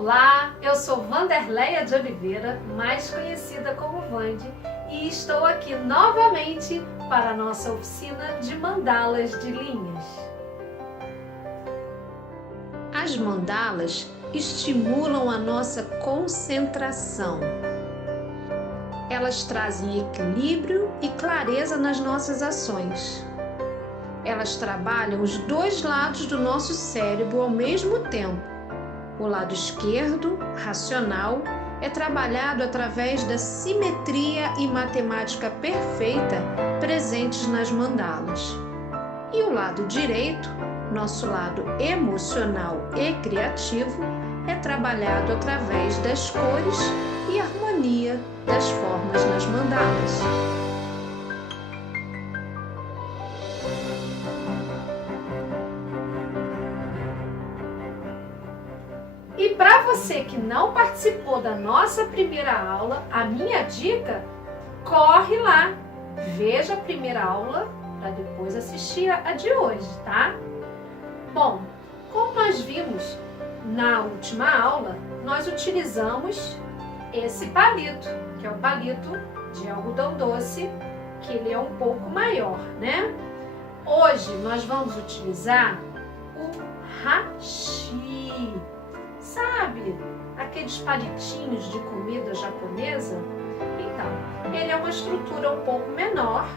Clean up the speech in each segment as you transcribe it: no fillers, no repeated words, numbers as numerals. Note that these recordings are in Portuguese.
Olá, eu sou Wanderleia de Oliveira, mais conhecida como Wande, e estou aqui novamente para a nossa oficina de mandalas de linhas. As mandalas estimulam a nossa concentração. Elas trazem equilíbrio e clareza nas nossas ações. Elas trabalham os dois lados do nosso cérebro ao mesmo tempo. O lado esquerdo, racional, é trabalhado através da simetria e matemática perfeita presentes nas mandalas. E o lado direito, nosso lado emocional e criativo, é trabalhado através das cores e harmonia das formas nas mandalas. E para você que não participou da nossa primeira aula, a minha dica, corre lá, veja a primeira aula para depois assistir a de hoje, tá? Bom, como nós vimos na última aula, nós utilizamos esse palito, que é o palito de algodão doce, que ele é um pouco maior, né? Hoje nós vamos utilizar o hashi. Sabe, aqueles palitinhos de comida japonesa? Então, ele é uma estrutura um pouco menor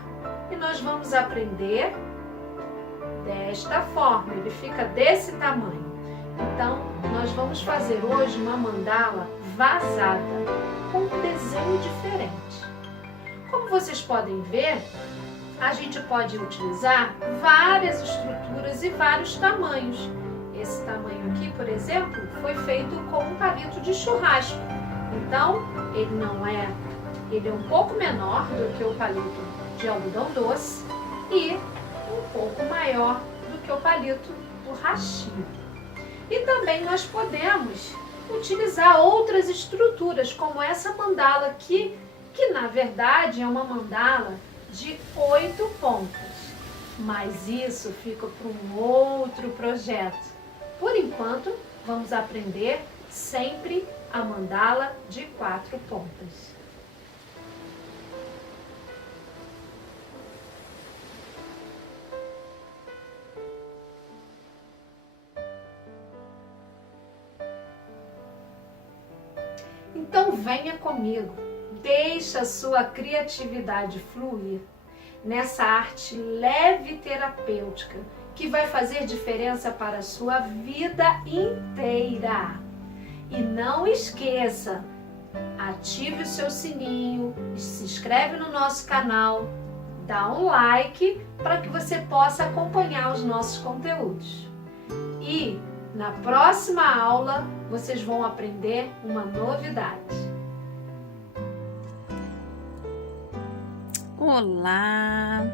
e nós vamos aprender desta forma, ele fica desse tamanho. Então, nós vamos fazer hoje uma mandala vazada, com um desenho diferente. Como vocês podem ver, a gente pode utilizar várias estruturas e vários tamanhos. Esse tamanho aqui, por exemplo, foi feito com um palito de churrasco. Então, ele é um pouco menor do que o palito de algodão doce e um pouco maior do que o palito do hashi. E também nós podemos utilizar outras estruturas, como essa mandala aqui, que na verdade é uma mandala de 8 pontas. Mas isso fica para um outro projeto. Por enquanto, vamos aprender sempre a mandala de 4 pontas. Então venha comigo, deixe a sua criatividade fluir nessa arte leve e terapêutica, que vai fazer diferença para a sua vida inteira. E não esqueça, ative o seu sininho, se inscreve no nosso canal, dá um like para que você possa acompanhar os nossos conteúdos. E na próxima aula vocês vão aprender uma novidade. Olá!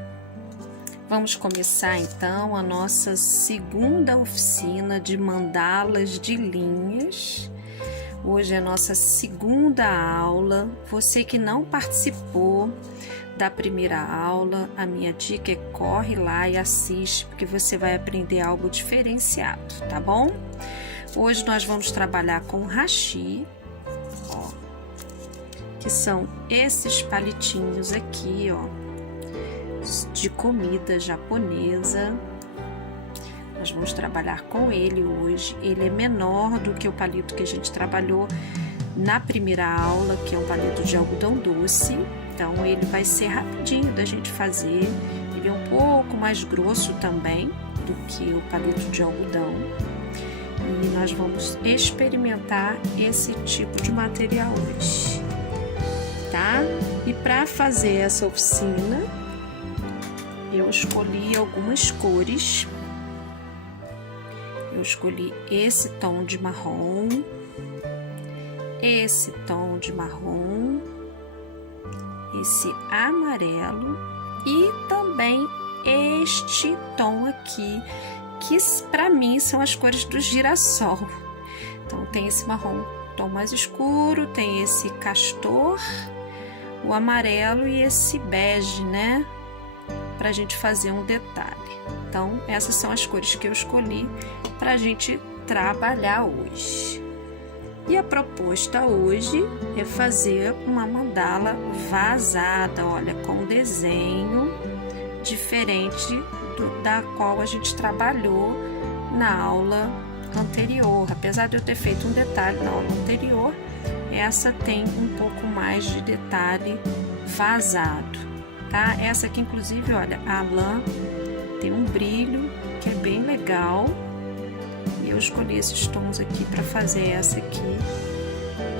Vamos começar então a nossa segunda oficina de mandalas de linhas. Hoje é a nossa segunda aula. Você que não participou da primeira aula, a minha dica é corre lá e assiste, porque você vai aprender algo diferenciado, tá bom? Hoje nós vamos trabalhar com hashi, ó, que são esses palitinhos aqui, ó, de comida japonesa. Nós vamos trabalhar com ele hoje. Ele é menor do que o palito que a gente trabalhou na primeira aula, que é um palito de algodão doce. Então ele vai ser rapidinho da gente fazer. Ele é um pouco mais grosso também do que o palito de algodão. E nós vamos experimentar esse tipo de material hoje, tá? E para fazer essa oficina, eu escolhi algumas cores. Eu escolhi esse tom de marrom, esse tom de marrom, esse amarelo e também este tom aqui, que para mim são as cores do girassol. Então tem esse marrom, tom mais escuro, tem esse castor, o amarelo e esse bege, né? Pra gente fazer um detalhe. Então, essas são as cores que eu escolhi pra gente trabalhar hoje. E a proposta hoje é fazer uma mandala vazada, olha, com desenho diferente da qual a gente trabalhou na aula anterior. Apesar de eu ter feito um detalhe na aula anterior, essa tem um pouco mais de detalhe vazado, tá? Essa aqui, inclusive, olha, a lã tem um brilho que é bem legal. E eu escolhi esses tons aqui para fazer essa aqui.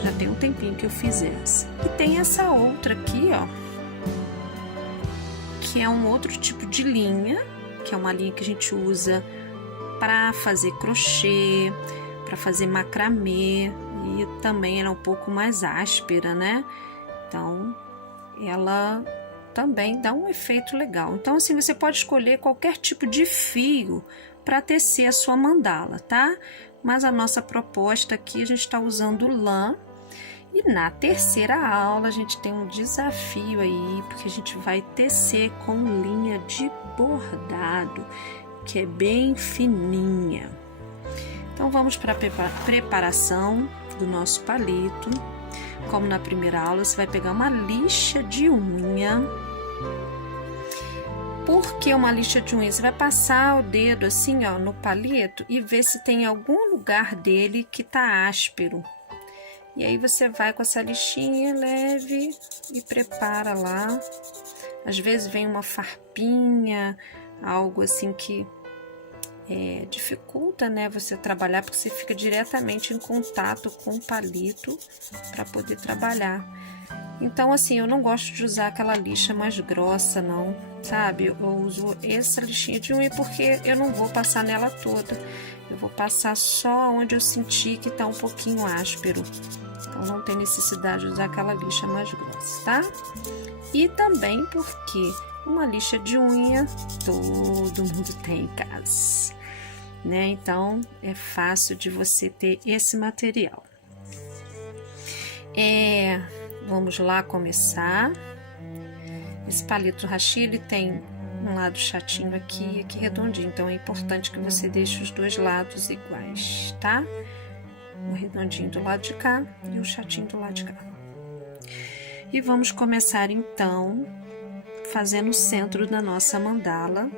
Já tem um tempinho que eu fiz essa. E tem essa outra aqui, ó, que é um outro tipo de linha, que é uma linha que a gente usa para fazer crochê, para fazer macramê, e também ela é um pouco mais áspera, né? Então, ela também dá um efeito legal. Então, assim, você pode escolher qualquer tipo de fio para tecer a sua mandala, tá? Mas a nossa proposta aqui, a gente está usando lã. E na terceira aula, a gente tem um desafio aí, porque a gente vai tecer com linha de bordado, que é bem fininha. Então, vamos para a preparação do nosso palito. Como na primeira aula, você vai pegar uma lixa de unha. Por que uma lixa de unha? Você vai passar o dedo assim, ó, no palito e ver se tem algum lugar dele que tá áspero. E aí você vai com essa lixinha leve e prepara lá. Às vezes vem uma farpinha, algo assim que dificulta, né, você trabalhar, porque você fica diretamente em contato com o palito para poder trabalhar. Então, assim, eu não gosto de usar aquela lixa mais grossa, não, sabe? Eu uso essa lixinha de unha porque eu não vou passar nela toda. Eu vou passar só onde eu sentir que tá um pouquinho áspero. Então, não tem necessidade de usar aquela lixa mais grossa, tá? E também porque uma lixa de unha todo mundo tem em casa, né? Então, é fácil de você ter esse material. Vamos lá começar. Esse palito hashi, ele tem um lado chatinho aqui e aqui redondinho, então é importante que você deixe os dois lados iguais, tá? O redondinho do lado de cá e o chatinho do lado de cá. E vamos começar então fazendo o centro da nossa mandala.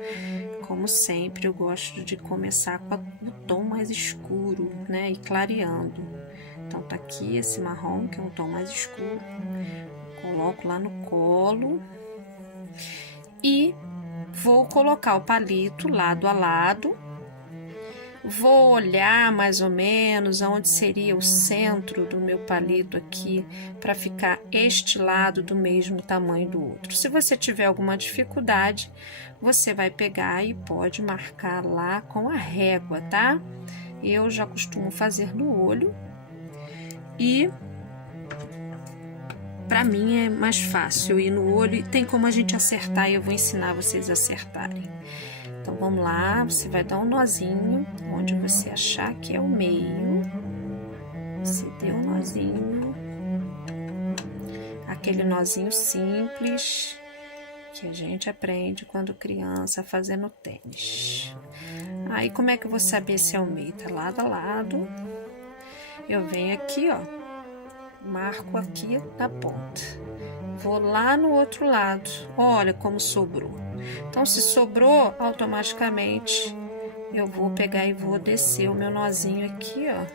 Como sempre, eu gosto de começar com o tom mais escuro, né, e clareando. Então tá aqui esse marrom, que é um tom mais escuro. Coloco lá no colo e vou colocar o palito lado a lado. Vou olhar mais ou menos aonde seria o centro do meu palito aqui, para ficar este lado do mesmo tamanho do outro. Se você tiver alguma dificuldade, você vai pegar e pode marcar lá com a régua, tá? Eu já costumo fazer no olho e para mim é mais fácil ir no olho e tem como a gente acertar e eu vou ensinar vocês a acertarem. Então, vamos lá, você vai dar um nozinho onde você achar que é o meio. Você deu um nozinho. Aquele nozinho simples que a gente aprende quando criança fazendo tênis. Aí, como é que eu vou saber se é o meio? Tá lado a lado. Eu venho aqui, ó, marco aqui na ponta. Vou lá no outro lado. Olha como sobrou. Então, se sobrou, automaticamente eu vou pegar e vou descer o meu nozinho aqui, ó.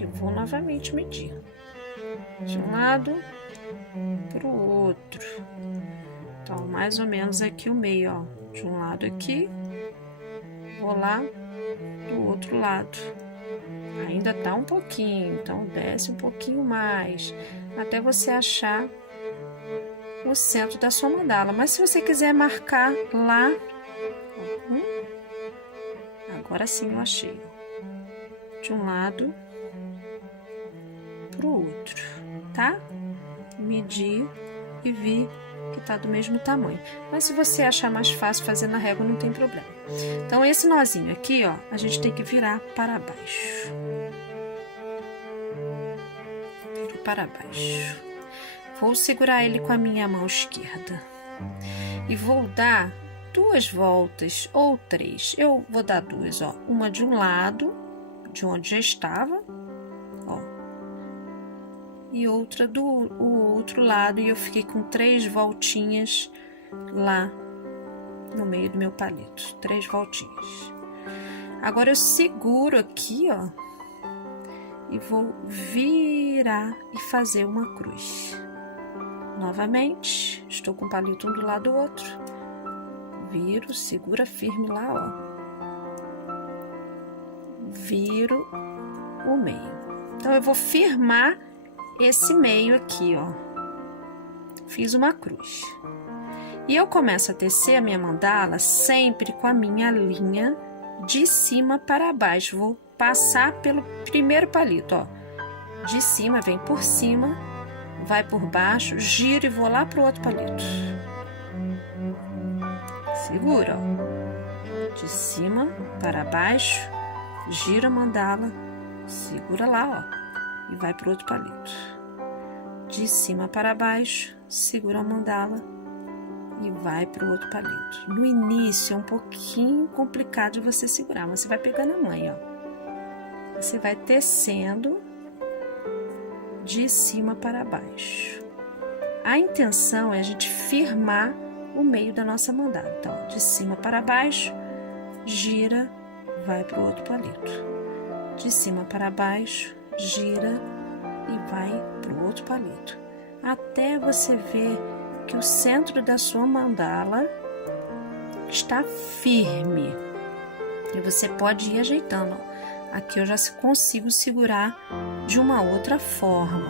Eu vou novamente medir. De um lado pro outro. Então, mais ou menos aqui o meio, ó. De um lado aqui, vou lá do outro lado. Ainda tá um pouquinho, então desce um pouquinho mais, até você achar o centro da sua mandala. Mas se você quiser marcar lá, agora sim eu achei, de um lado pro outro, tá? Medi e vi que tá do mesmo tamanho. Mas se você achar mais fácil fazer na régua, não tem problema. Então, esse nozinho aqui, ó, a gente tem que virar para baixo. Viro para baixo. Vou segurar ele com a minha mão esquerda. E vou dar 2 voltas ou 3. Eu vou dar 2, ó. Uma de um lado de onde já estava, ó, e outra do outro lado, e eu fiquei com 3 voltinhas lá no meio do meu palito, 3 voltinhas. Agora eu seguro aqui, ó, e vou virar e fazer uma cruz. Novamente, estou com o palito um do lado do outro, viro, segura firme lá, ó, viro o meio. Então eu vou firmar esse meio aqui, ó, fiz uma cruz. E eu começo a tecer a minha mandala sempre com a minha linha de cima para baixo. Vou passar pelo primeiro palito, ó, de cima, vem por cima, vai por baixo, giro e vou lá pro outro palito. Segura, ó, de cima para baixo, gira a mandala, segura lá, ó, e vai pro outro palito. De cima para baixo, segura a mandala e vai pro outro palito. No início é um pouquinho complicado de você segurar, mas você vai pegando a manha, ó. Você vai tecendo de cima para baixo. A intenção é a gente firmar o meio da nossa mandala. Então, de cima para baixo, gira, vai para o outro palito. De cima para baixo, gira e vai para o outro palito. Até você ver que o centro da sua mandala está firme. E você pode ir ajeitando. Aqui eu já consigo segurar de uma outra forma.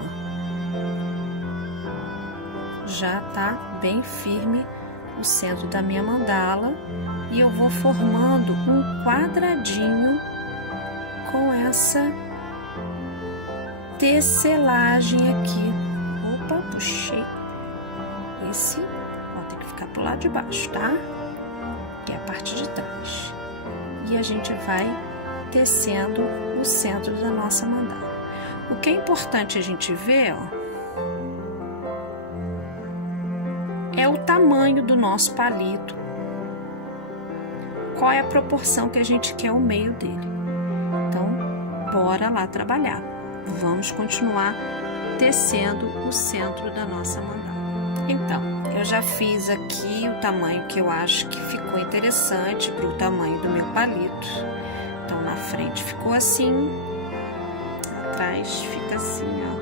Já tá bem firme o centro da minha mandala e eu vou formando um quadradinho com essa tecelagem aqui. Opa, puxei. Esse, ó, tem que ficar pro lado de baixo, tá? Que é a parte de trás. E a gente vai tecendo o centro da nossa mandala. O que é importante a gente ver, ó, é o tamanho do nosso palito. Qual é a proporção que a gente quer o meio dele. Então, bora lá trabalhar. Vamos continuar tecendo o centro da nossa mandala. Então, eu já fiz aqui o tamanho que eu acho que ficou interessante para o tamanho do meu palito. Então, na frente ficou assim, atrás fica assim, ó.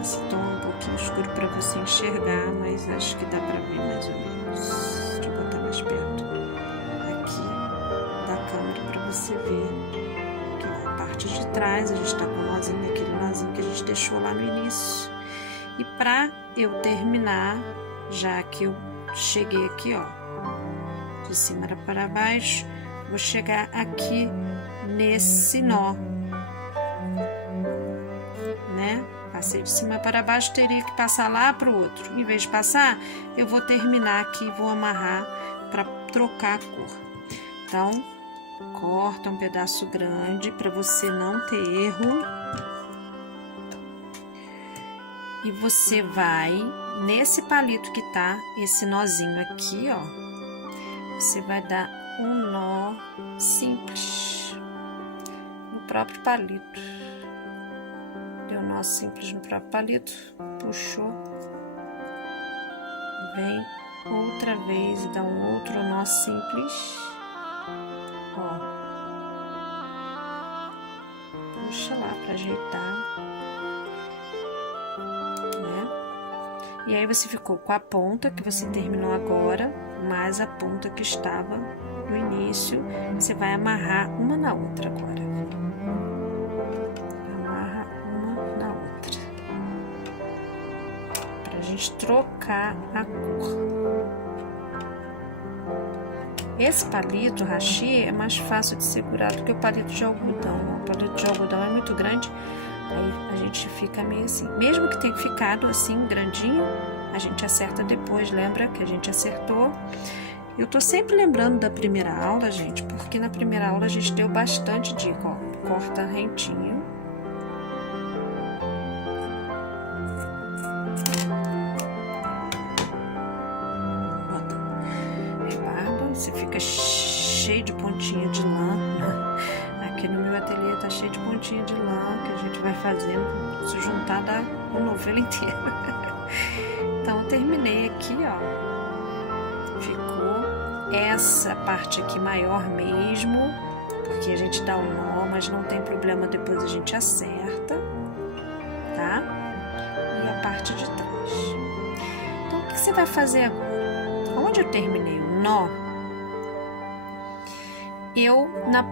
Esse tom é um pouquinho escuro para você enxergar, mas acho que dá para ver mais ou menos. Deixa eu botar mais perto aqui da câmera para você ver. Aqui na parte de trás a gente tá com o nozinho, aquele nozinho que a gente deixou lá no início. E para eu terminar, já que eu cheguei aqui, ó, de cima para baixo, vou chegar aqui nesse nó, né? Passei de cima para baixo, teria que passar lá para o outro. Em vez de passar, eu vou terminar aqui, vou amarrar para trocar a cor. Então, corta um pedaço grande para você não ter erro. E você vai nesse palito que tá esse nozinho aqui, ó. Você vai dar um nó simples no próprio palito. Deu um nó simples no próprio palito, puxou, vem outra vez e dá um outro nó simples, ó, puxa lá para ajeitar, né? E aí você ficou com a ponta que você terminou agora, mais a ponta que estava no início. Você vai amarrar uma na outra agora. Amarra uma na outra. Pra gente trocar a cor. Esse palito rachê é mais fácil de segurar do que o palito de algodão. O palito de algodão é muito grande, aí a gente fica meio assim. Mesmo que tenha ficado assim, grandinho, a gente acerta depois, lembra que a gente acertou? Eu tô sempre lembrando da primeira aula, gente, porque na primeira aula a gente deu bastante dica, ó. Corta rentinho. Bota rebarba, você fica cheio de pontinha de lã aqui pontinha de lã que a gente vai fazendo, se juntar dá uma novela inteira. Então eu terminei aqui, ó, ficou essa parte aqui maior mesmo, porque a gente dá o nó, mas não tem problema, depois a gente acerta, tá? E a parte de trás. Então o que você vai fazer agora? Onde eu terminei o nó, eu,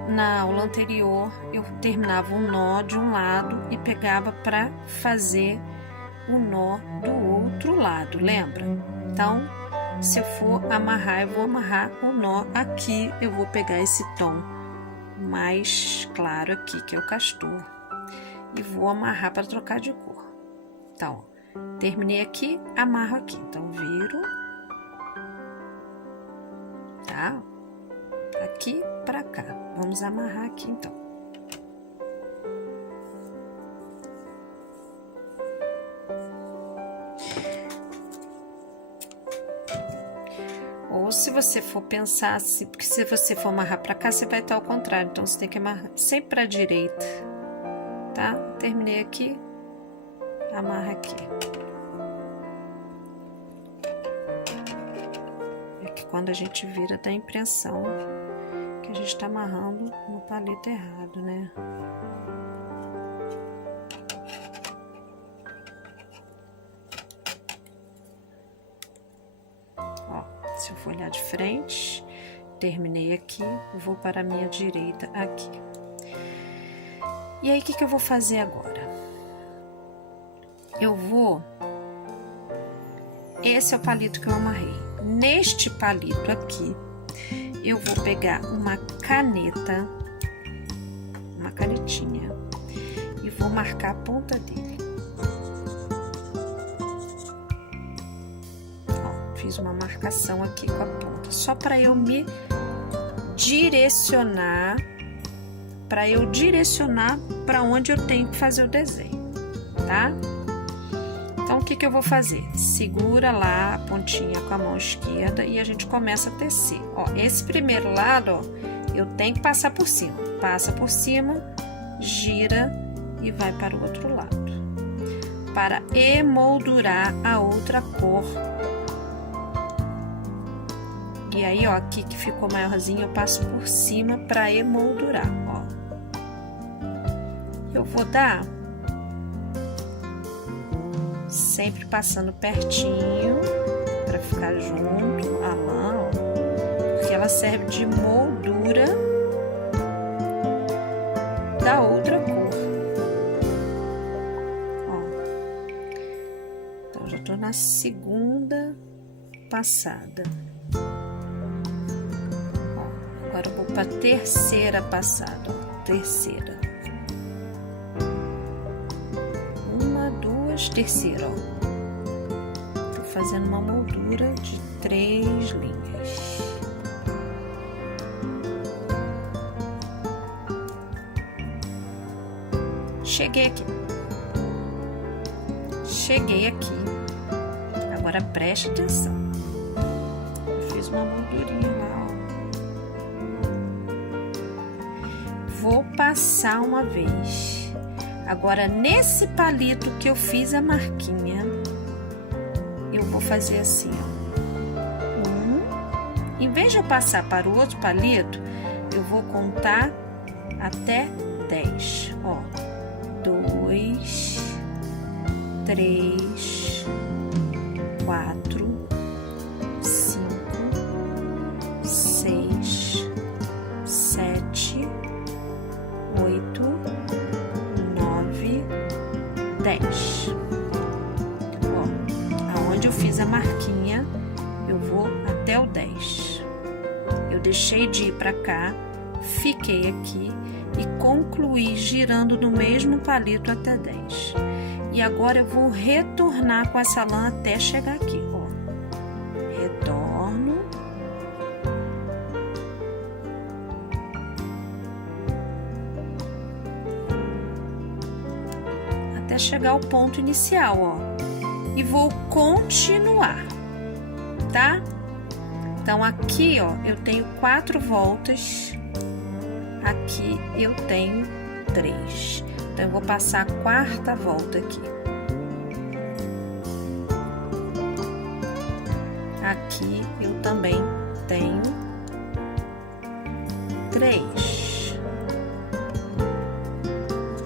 na aula anterior, eu terminava um nó de um lado e pegava para fazer o nó do outro lado, lembra? Então, se eu for amarrar, eu vou amarrar o nó aqui, eu vou pegar esse tom mais claro aqui, que é o castor, e vou amarrar para trocar de cor. Então, terminei aqui, amarro aqui. Então, viro, tá? Aqui para cá. Vamos amarrar aqui então. Ou se você for pensar assim, porque se você for amarrar para cá, você vai estar ao contrário. Então você tem que amarrar sempre para a direita, tá? Terminei aqui, amarra aqui. É que quando a gente vira, dá a impressão que a gente está amarrando no palito errado, né? Ó, se eu for olhar de frente, terminei aqui, vou para a minha direita aqui. E aí, o que eu vou fazer agora? Eu vou... Esse é o palito que eu amarrei. Neste palito aqui, eu vou pegar uma caneta, uma canetinha, e vou marcar a ponta dele. Ó, fiz uma marcação aqui com a ponta, só para eu me direcionar, para onde eu tenho que fazer o desenho, tá? Então, o que eu vou fazer? Segura lá a pontinha com a mão esquerda e a gente começa a tecer. Ó, esse primeiro lado, ó, eu tenho que passar por cima. Passa por cima, gira e vai para o outro lado. Para emoldurar a outra cor. E aí, ó, aqui que ficou maiorzinho, eu passo por cima para emoldurar, ó. Eu vou dar... sempre passando pertinho para ficar junto a lã, ó, porque ela serve de moldura da outra cor. Ó, então já tô na segunda passada. Ó, agora eu vou para a terceira passada, ó, terceira. Terceira, ó. Tô fazendo uma moldura de 3 linhas. Cheguei aqui. Agora preste atenção. Eu fiz uma moldurinha lá, ó. Vou passar uma vez. Agora, nesse palito que eu fiz a marquinha, eu vou fazer assim, ó. Em vez de eu passar para o outro palito, eu vou contar até 10. Ó, 2, 3, 4, 5, 6, 7, 8, 10. Ó, aonde eu fiz a marquinha, eu vou até o 10. Eu deixei de ir para cá, fiquei aqui e concluí girando no mesmo palito até 10. E agora eu vou retornar com essa lã até chegar aqui, ó. Retorno. Até chegar ao ponto inicial, ó. E vou continuar, tá? Então, aqui, ó, eu tenho 4 voltas. Aqui eu tenho 3. Então, eu vou passar a quarta volta aqui. Aqui eu também tenho 3.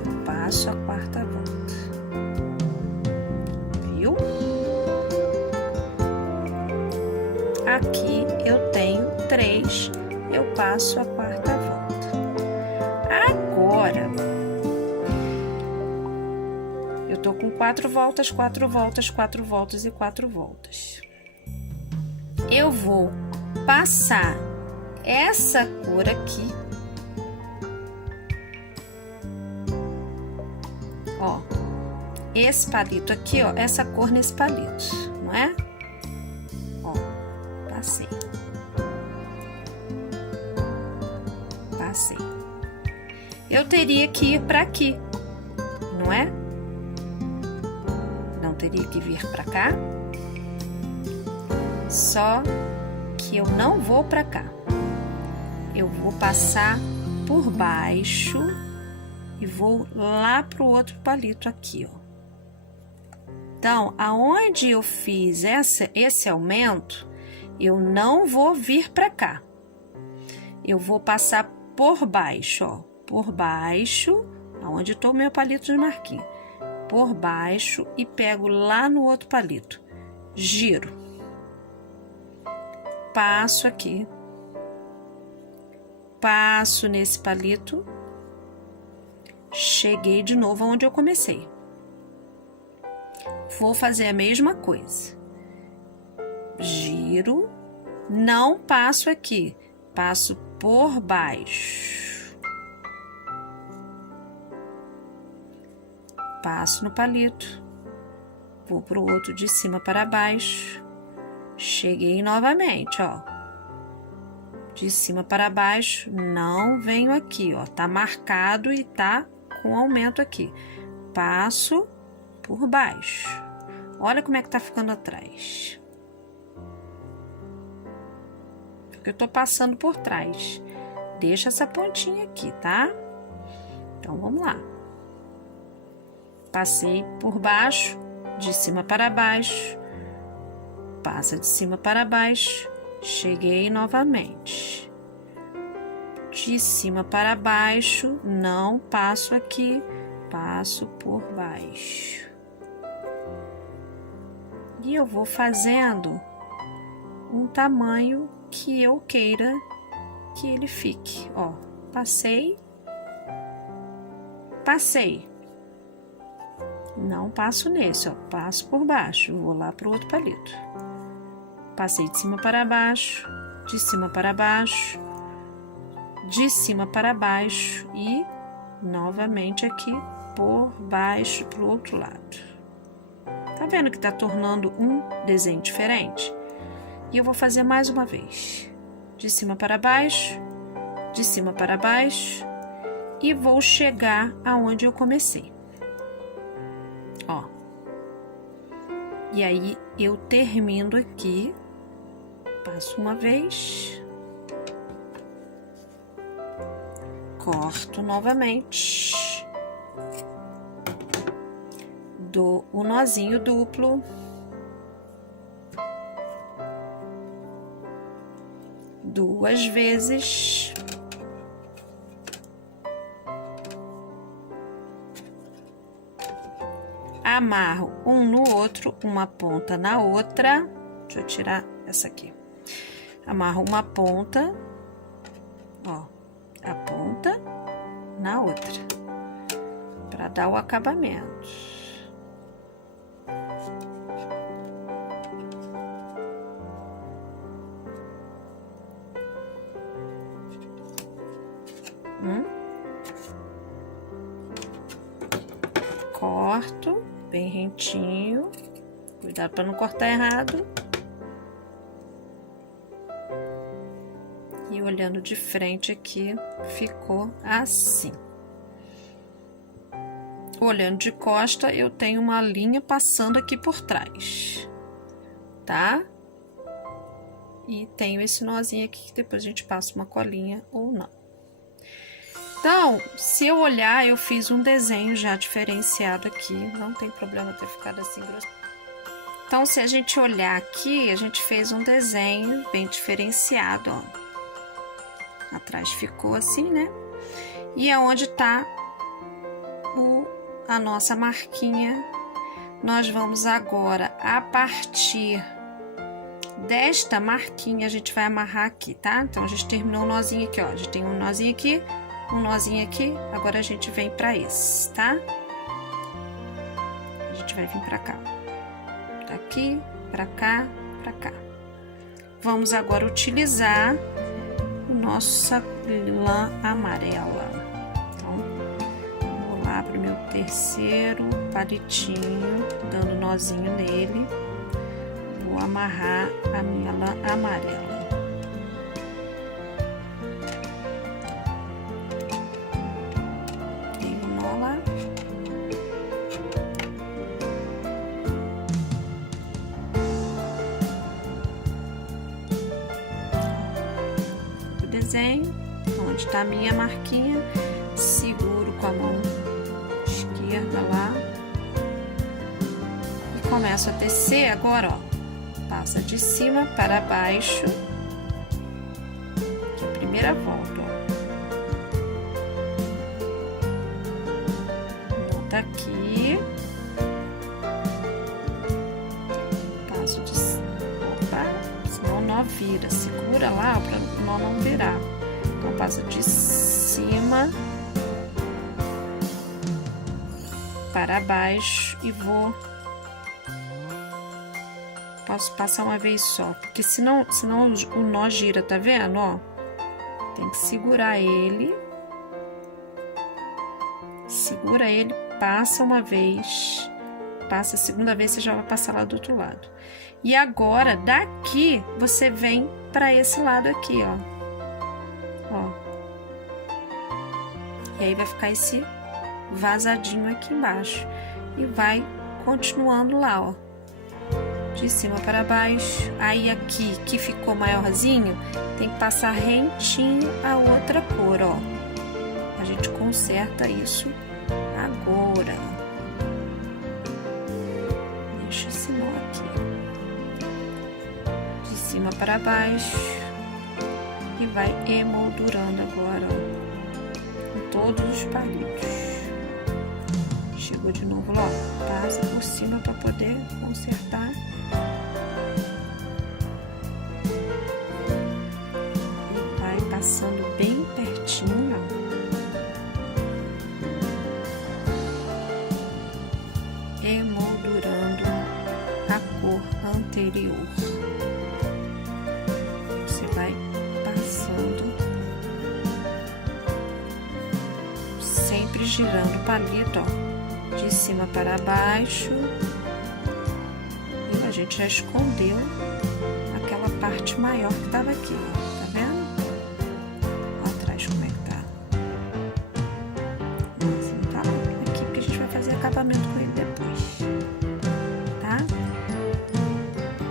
Eu passo a quarta volta. Viu? Aqui eu tenho 3. Eu passo a quarta volta. Agora, eu tô com 4 voltas, 4 voltas, 4 voltas e 4 voltas. Eu vou passar essa cor aqui, ó, esse palito aqui, ó, essa cor nesse palito, não é? Ó, passei. Passei. Eu teria que ir para aqui, não é? Não teria que vir para cá? Só que eu não vou para cá. Eu vou passar por baixo e vou lá pro outro palito aqui, ó. Então, aonde eu fiz esse aumento, eu não vou vir para cá. Eu vou passar por baixo, ó. Por baixo, aonde tô o meu palito de marquinha. Por baixo e pego lá no outro palito. Giro. Passo aqui, passo nesse palito, cheguei de novo onde eu comecei. Vou fazer a mesma coisa. Giro, não passo aqui, passo por baixo. Passo no palito, vou pro outro de cima para baixo. Cheguei novamente, ó, de cima para baixo, não venho aqui, ó, tá marcado e tá com aumento aqui. Passo por baixo. Olha como é que tá ficando atrás. Eu tô passando por trás. Deixa essa pontinha aqui, tá? Então, vamos lá. Passei por baixo, de cima para baixo. Passa de cima para baixo, cheguei novamente. De cima para baixo, não passo aqui, passo por baixo. E eu vou fazendo um tamanho que eu queira que ele fique. Ó, passei, passei. Não passo nesse, ó, passo por baixo, vou lá para o outro palito. Passei de cima para baixo, de cima para baixo, de cima para baixo e novamente aqui por baixo para o outro lado. Tá vendo que tá tornando um desenho diferente? E eu vou fazer mais uma vez. De cima para baixo, de cima para baixo e vou chegar aonde eu comecei. Ó. E aí eu termino aqui. Passo uma vez, corto novamente, dou o nozinho duplo, duas vezes, amarro um no outro, uma ponta na outra. Deixa eu tirar essa aqui. Amarro uma ponta, ó, a ponta na outra, para dar o acabamento. Corto bem rentinho, cuidado para não cortar errado. E olhando de frente aqui, ficou assim. Olhando de costa, eu tenho uma linha passando aqui por trás, tá? E tenho esse nozinho aqui, que depois a gente passa uma colinha ou não. Então, se eu olhar, eu fiz um desenho já diferenciado aqui. Não tem problema ter ficado assim grosso. Então, se a gente olhar aqui, a gente fez um desenho bem diferenciado, ó. Atrás ficou assim, né? E aonde tá a nossa marquinha, nós vamos agora, a partir desta marquinha, a gente vai amarrar aqui, tá? Então, a gente terminou um nozinho aqui, ó. A gente tem um nozinho aqui, agora a gente vem pra esse, tá? A gente vai vir pra cá. Daqui, pra cá, pra cá. Vamos agora utilizar nossa lã amarela. Então, vou lá pro meu terceiro palitinho, dando nozinho nele. Vou amarrar a minha lã amarela. Dei um nó lá. O desenho, onde está a minha marquinha, seguro com a mão esquerda lá. E começo a tecer agora, ó. Passa de cima para baixo, que é a primeira volta, ó. Volta aqui, passo de cima, opa, senão o nó vira, segura lá para o nó não virar. Então, passo de cima para baixo e vou. Posso passar uma vez só, porque senão o nó gira, tá vendo, ó? Tem que segurar ele. Segura ele, passa uma vez. Passa a segunda vez, você já vai passar lá do outro lado. E agora, daqui, você vem pra esse lado aqui, ó. Ó. E aí vai ficar esse vazadinho aqui embaixo. E vai continuando lá, ó. De cima para baixo. Aí aqui que ficou maiorzinho, tem que passar rentinho a outra cor, ó. A gente conserta isso agora. Deixa esse nó aqui. De cima para baixo. E vai emoldurando agora, ó. Com todos os palitos. Chegou de novo lá, ó. Passa por cima para poder consertar. Passando bem pertinho, ó. Emoldurando a cor anterior. Você vai passando, sempre girando o palito, ó, de cima para baixo. E a gente já escondeu aquela parte maior que estava aqui, ó. Acabamento com ele depois, tá?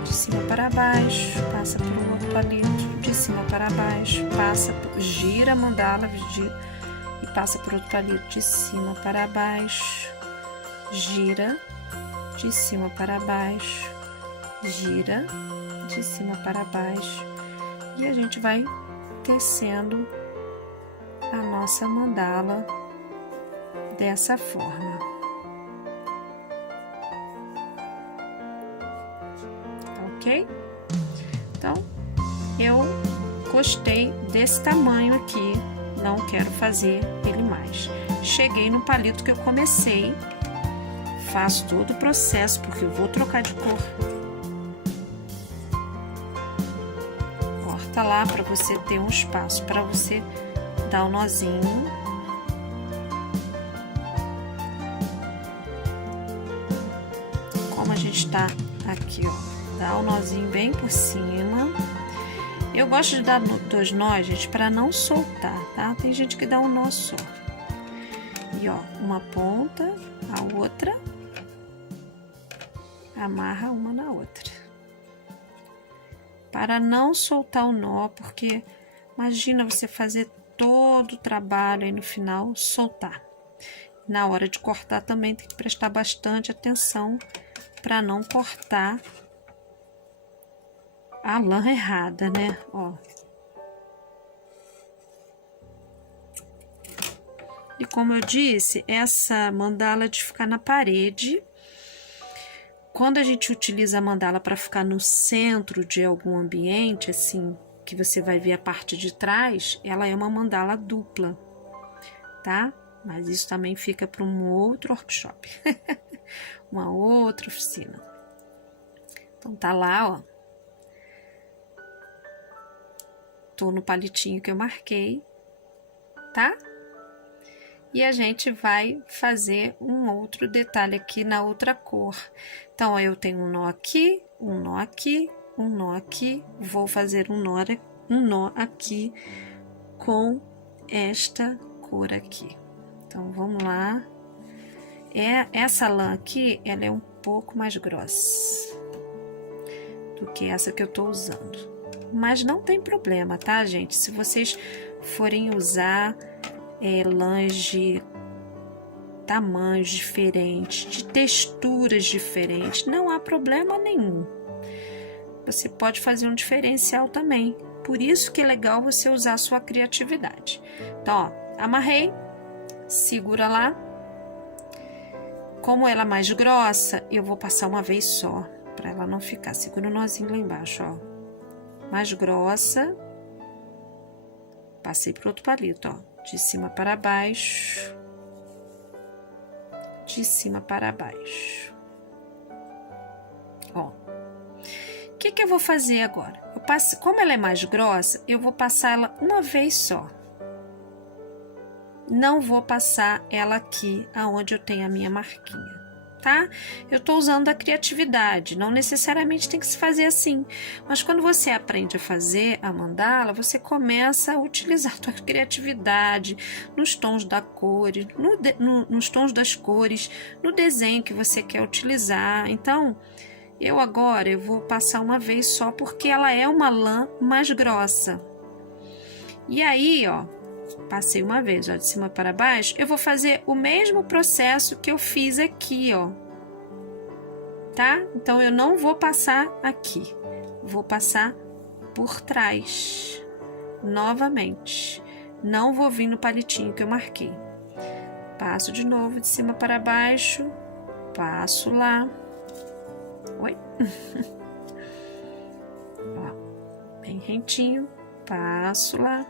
De cima para baixo, passa para o outro palito, de cima para baixo, passa, gira a mandala e passa para o outro palito, de cima para baixo, gira, de cima para baixo, gira, de cima para baixo, e a gente vai tecendo a nossa mandala dessa forma. Ok? Então, eu gostei desse tamanho aqui, não quero fazer ele mais. Cheguei no palito que eu comecei, faço todo o processo, porque eu vou trocar de cor. Corta lá para você ter um espaço, para você dar o nozinho. Como a gente tá aqui, ó. Dá o nozinho bem por cima. Eu gosto de dar dois nós, gente, para não soltar, tá? Tem gente que dá um nó só. E ó, uma ponta, a outra, amarra uma na outra. Para não soltar o nó, porque imagina você fazer todo o trabalho aí no final soltar. Na hora de cortar também tem que prestar bastante atenção para não cortar a lã errada, né? Ó. E como eu disse, essa mandala de ficar na parede. Quando a gente utiliza a mandala para ficar no centro de algum ambiente, assim, que você vai ver a parte de trás, ela é uma mandala dupla, tá? Mas isso também fica para um outro workshop, uma outra oficina. Então tá lá, ó. Tô no palitinho que eu marquei, tá? E a gente vai fazer um outro detalhe aqui na outra cor. Então, eu tenho um nó aqui, um nó aqui, um nó aqui. Vou fazer um nó aqui com esta cor aqui. Então, vamos lá. Essa lã aqui, ela é um pouco mais grossa do que essa que eu tô usando. Mas não tem problema, tá, gente? Se vocês forem usar lãs de tamanhos diferentes, de texturas diferentes, não há problema nenhum. Você pode fazer um diferencial também. Por isso que é legal você usar a sua criatividade. Então, ó, amarrei, segura lá. Como ela é mais grossa, eu vou passar uma vez só, para ela não ficar. Segura o nozinho lá embaixo, ó. Mais grossa. Passei pro outro palito, ó. De cima para baixo, de cima para baixo. Ó, o que eu vou fazer agora? Como ela é mais grossa, eu vou passar ela uma vez só. Não vou passar ela aqui, aonde eu tenho a minha marquinha, tá? Eu tô usando a criatividade, não necessariamente tem que se fazer assim. Mas quando você aprende a fazer a mandala, você começa a utilizar a sua criatividade nos tons da cor, nos tons das cores, no desenho que você quer utilizar. Então, eu vou passar uma vez só, porque ela é uma lã mais grossa. E aí, ó, passei uma vez, ó, de cima para baixo, eu vou fazer o mesmo processo que eu fiz aqui, ó, tá? Então, eu não vou passar aqui, vou passar por trás, novamente. Não vou vir no palitinho que eu marquei. Passo de novo, de cima para baixo, passo lá. Oi? Ó, bem rentinho, passo lá.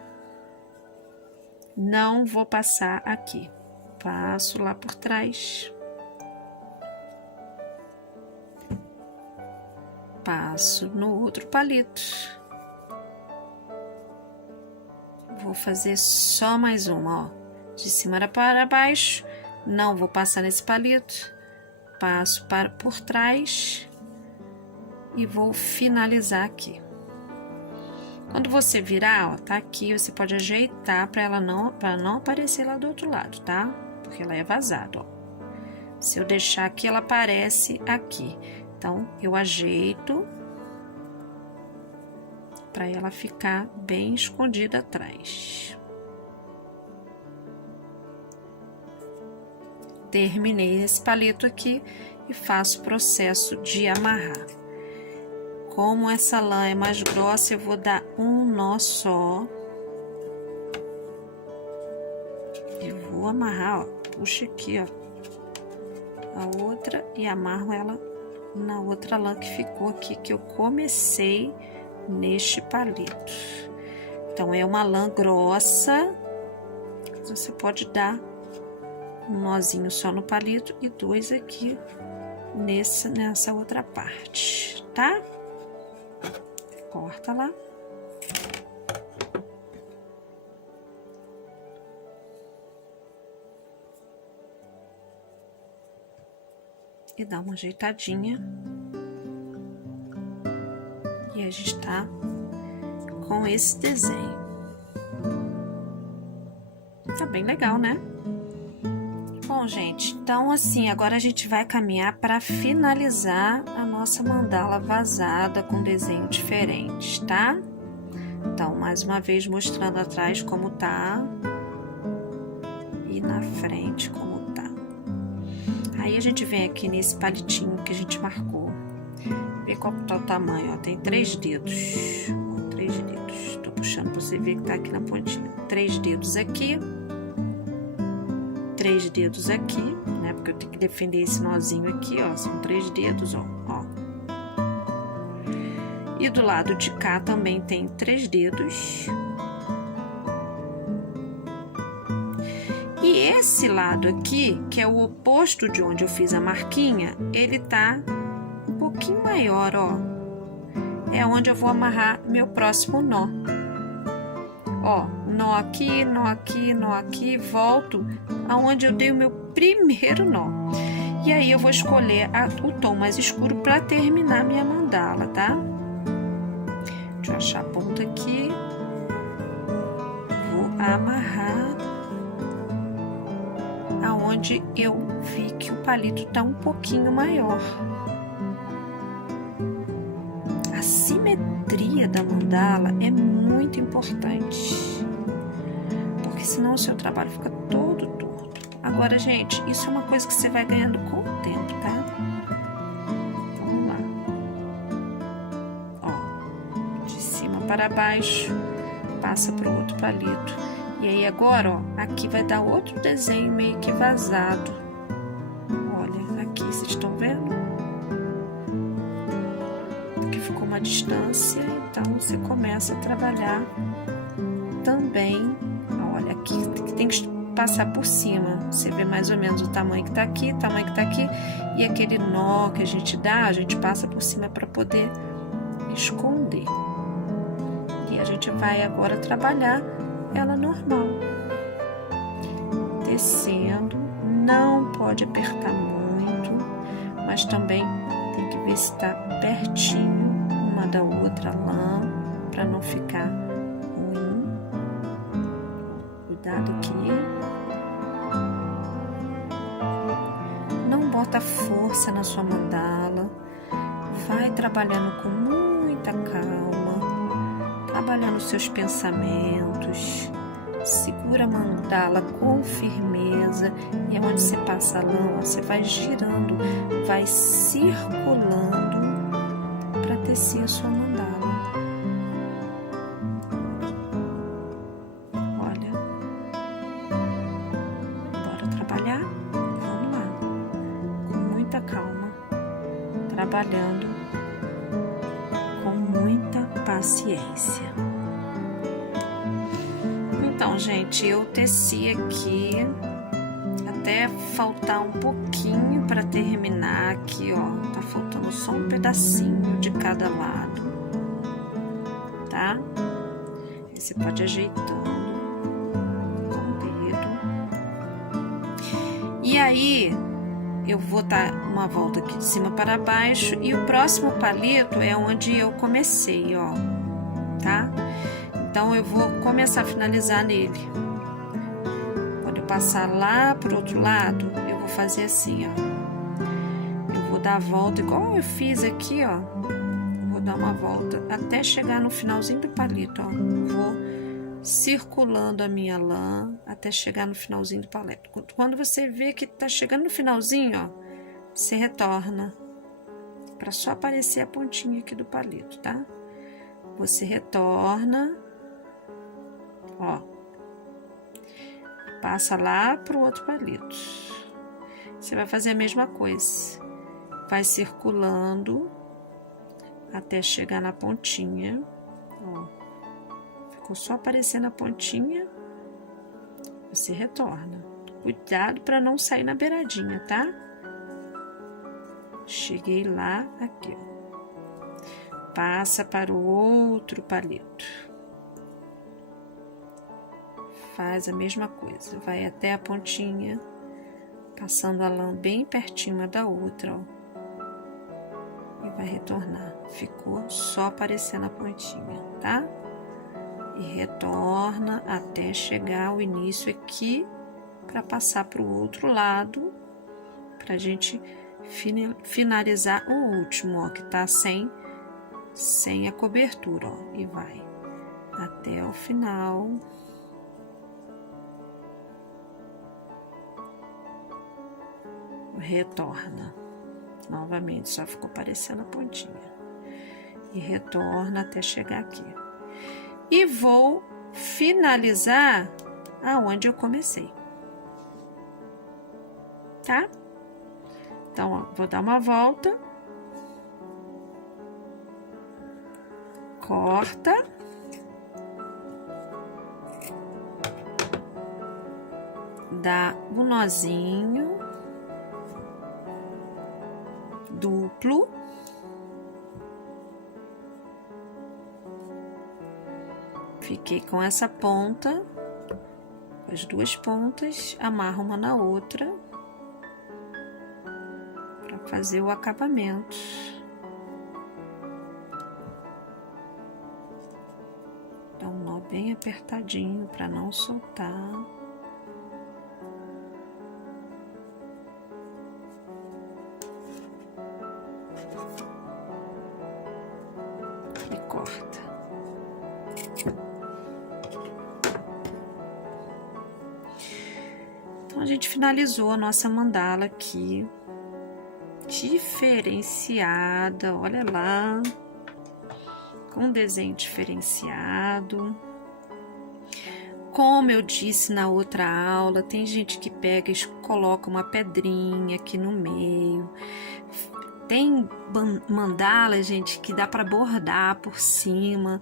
Não vou passar aqui, passo lá por trás, passo no outro palito, vou fazer só mais uma, ó, de cima para baixo, não vou passar nesse palito, passo por trás e vou finalizar aqui. Quando você virar, ó, tá aqui, você pode ajeitar para não aparecer lá do outro lado, tá? Porque ela é vazada, ó. Se eu deixar aqui, ela aparece aqui. Então, eu ajeito para ela ficar bem escondida atrás. Terminei esse palito aqui e faço o processo de amarrar. Como essa lã é mais grossa, eu vou dar um nó só. E vou amarrar, ó. Puxa aqui, ó. A outra e amarro ela na outra lã que ficou aqui, que eu comecei neste palito. Então, é uma lã grossa. Você pode dar um nozinho só no palito e dois aqui nessa outra parte, tá? Corta lá. E dá uma ajeitadinha. E a gente tá com esse desenho. Tá bem legal, né? Bom, gente, então assim, agora a gente vai caminhar para finalizar a nossa mandala vazada com desenho diferente, tá? Então, mais uma vez mostrando atrás como tá e na frente como tá. Aí a gente vem aqui nesse palitinho que a gente marcou, vê qual tá o tamanho, ó, tem 3 dedos, ó, 3 dedos, tô puxando pra você ver que tá aqui na pontinha, 3 dedos aqui, 3 dedos aqui, né, porque eu tenho que defender esse nozinho aqui, ó, são 3 dedos, ó. E do lado de cá também tem 3 dedos. E esse lado aqui, que é o oposto de onde eu fiz a marquinha, ele tá um pouquinho maior, ó. É onde eu vou amarrar meu próximo nó. Ó, nó aqui, nó aqui, nó aqui, volto aonde eu dei o meu primeiro nó. E aí eu vou escolher o tom mais escuro para terminar minha mandala, tá? Deixa eu achar a ponta aqui. Vou amarrar aonde eu vi que o palito tá um pouquinho maior. A simetria da mandala é muito importante, porque senão o seu trabalho fica todo torto. Agora, gente, isso é uma coisa que você vai ganhando com o tempo, tá? Vamos lá. Ó, de cima para baixo, passa para o outro palito. E aí agora, ó, aqui vai dar outro desenho meio que vazado. Olha, aqui, vocês estão vendo? Porque ficou uma distância, então você começa a trabalhar também. Olha, aqui tem que passar por cima. Você vê mais ou menos o tamanho que tá aqui, o tamanho que tá aqui. E aquele nó que a gente dá, a gente passa por cima para poder esconder. E a gente vai agora trabalhar ela normal, descendo, não pode apertar muito, mas também tem que ver se está pertinho uma da outra a lã, para não ficar ruim. Cuidado aqui, não bota força na sua mandala, vai trabalhando com muita calma, trabalhando seus pensamentos, segura a mandala com firmeza e onde você passa a lã, você vai girando, vai circulando para tecer a sua mandala. Olha, bora trabalhar? Vamos lá, com muita calma, trabalhando com muita paciência. Então, gente, eu teci aqui até faltar um pouquinho para terminar aqui, ó. Tá faltando só um pedacinho de cada lado, tá? Aí você pode ir ajeitando com o dedo. E aí, eu vou dar uma volta aqui de cima para baixo e o próximo palito é onde eu comecei, ó, tá? Então, eu vou começar a finalizar nele. Quando eu passar lá pro outro lado, eu vou fazer assim, ó. Eu vou dar a volta igual eu fiz aqui, ó. Vou dar uma volta até chegar no finalzinho do palito, ó. Vou circulando a minha lã até chegar no finalzinho do palito. Quando você vê que tá chegando no finalzinho, ó, você retorna para só aparecer a pontinha aqui do palito, tá? Você retorna, ó, passa lá pro outro palito. Você vai fazer a mesma coisa, vai circulando até chegar na pontinha, ó. Ficou só aparecendo a pontinha, você retorna. Cuidado para não sair na beiradinha, tá? Cheguei lá, aqui, ó. Passa para o outro palito. Faz a mesma coisa, vai até a pontinha, passando a lã bem pertinho uma da outra, ó. E vai retornar. Ficou só aparecendo a pontinha, tá? E retorna até chegar ao início aqui, para passar para o outro lado, pra gente finalizar o último, ó, que tá sem a cobertura, ó, e vai até o final. Retorna. Novamente, só ficou parecendo a pontinha. E retorna até chegar aqui. E vou finalizar aonde eu comecei. Tá? Então, ó, vou dar uma volta. Corta. Dá um nozinho duplo. Fiquei com essa ponta, as duas pontas, amarro uma na outra para fazer o acabamento. Dá um nó bem apertadinho para não soltar. E corta. Então, a gente finalizou a nossa mandala aqui, diferenciada, olha lá, com desenho diferenciado. Como eu disse na outra aula, tem gente que pega e coloca uma pedrinha aqui no meio. Tem mandala, gente, que dá para bordar por cima.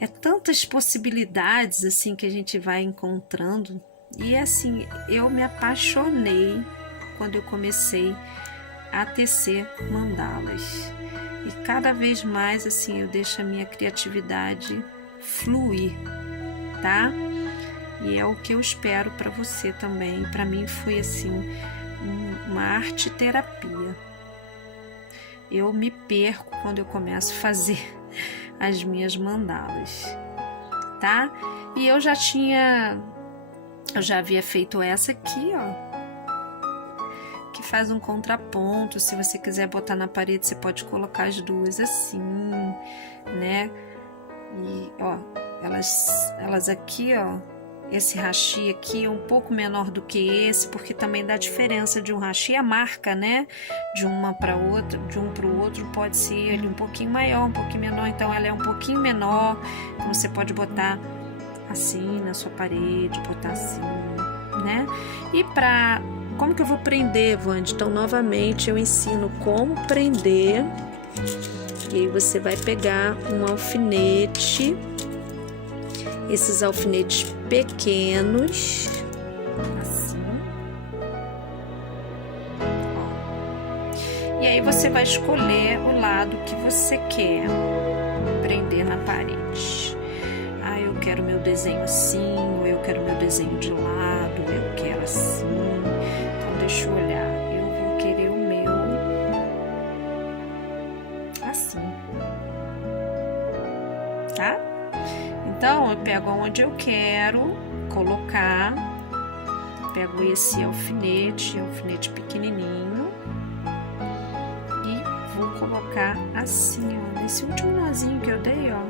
É tantas possibilidades assim que a gente vai encontrando. E assim, eu me apaixonei quando eu comecei a tecer mandalas. E cada vez mais assim eu deixo a minha criatividade fluir, tá? E é o que eu espero para você também. Para mim foi assim uma arte terapia. Eu me perco quando eu começo a fazer as minhas mandalas, tá? E eu já havia feito essa aqui, ó, que faz um contraponto. Se você quiser botar na parede, você pode colocar as duas assim, né? E, ó, elas aqui, ó, esse hashi aqui é um pouco menor do que esse, porque também dá diferença de um hashi, a marca, né? De uma para outra, de um para o outro, pode ser ele um pouquinho maior, um pouquinho menor. Então, ela é um pouquinho menor, então você pode botar assim na sua parede, botar assim, né? E como que eu vou prender, Wande? Então, novamente, eu ensino como prender. E aí você vai pegar um alfinete, esses alfinetes pequenos, assim. Ó. E aí você vai escolher o lado que você quer prender na parede. Ah, eu quero meu desenho assim, ou eu quero meu desenho de lado, ou eu quero assim. Então, deixa eu olhar. Eu vou querer o meu assim, tá? Então, eu pego onde eu quero colocar, pego esse alfinete pequenininho e vou colocar assim, ó, nesse último nozinho que eu dei, ó.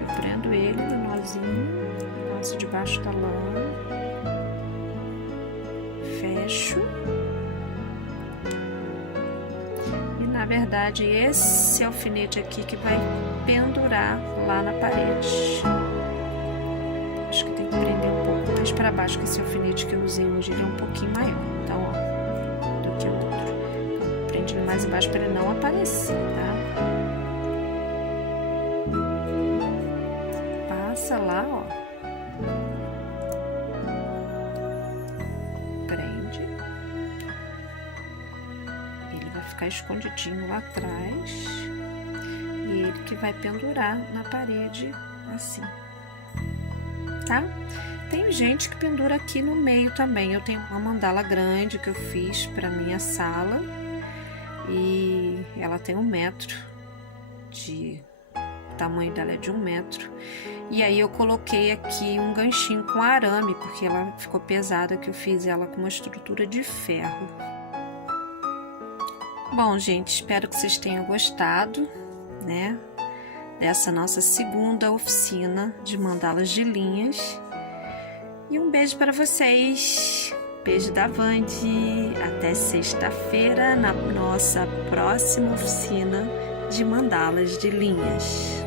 Eu prendo ele no nozinho, nosso debaixo da lã, fecho. E na verdade, esse alfinete aqui que vai pendurar lá na parede. Acho que tem que prender um pouco mais para baixo, que esse alfinete que eu usei hoje ele é um pouquinho maior, então, ó, do que o outro. Prende ele mais embaixo para ele não aparecer, tá? Passa lá, ó. Prende. Ele vai ficar escondidinho lá atrás. E ele que vai pendurar na parede assim, tá? Tem gente que pendura aqui no meio também. Eu tenho uma mandala grande que eu fiz para minha sala e ela tem 1 metro o tamanho dela é de 1 metro. E aí eu coloquei aqui um ganchinho com arame, porque ela ficou pesada, que eu fiz ela com uma estrutura de ferro. Bom, gente, espero que vocês tenham gostado, né, dessa nossa segunda oficina de mandalas de linhas. E um beijo para vocês. Beijo da Vandi. Até sexta-feira na nossa próxima oficina de mandalas de linhas.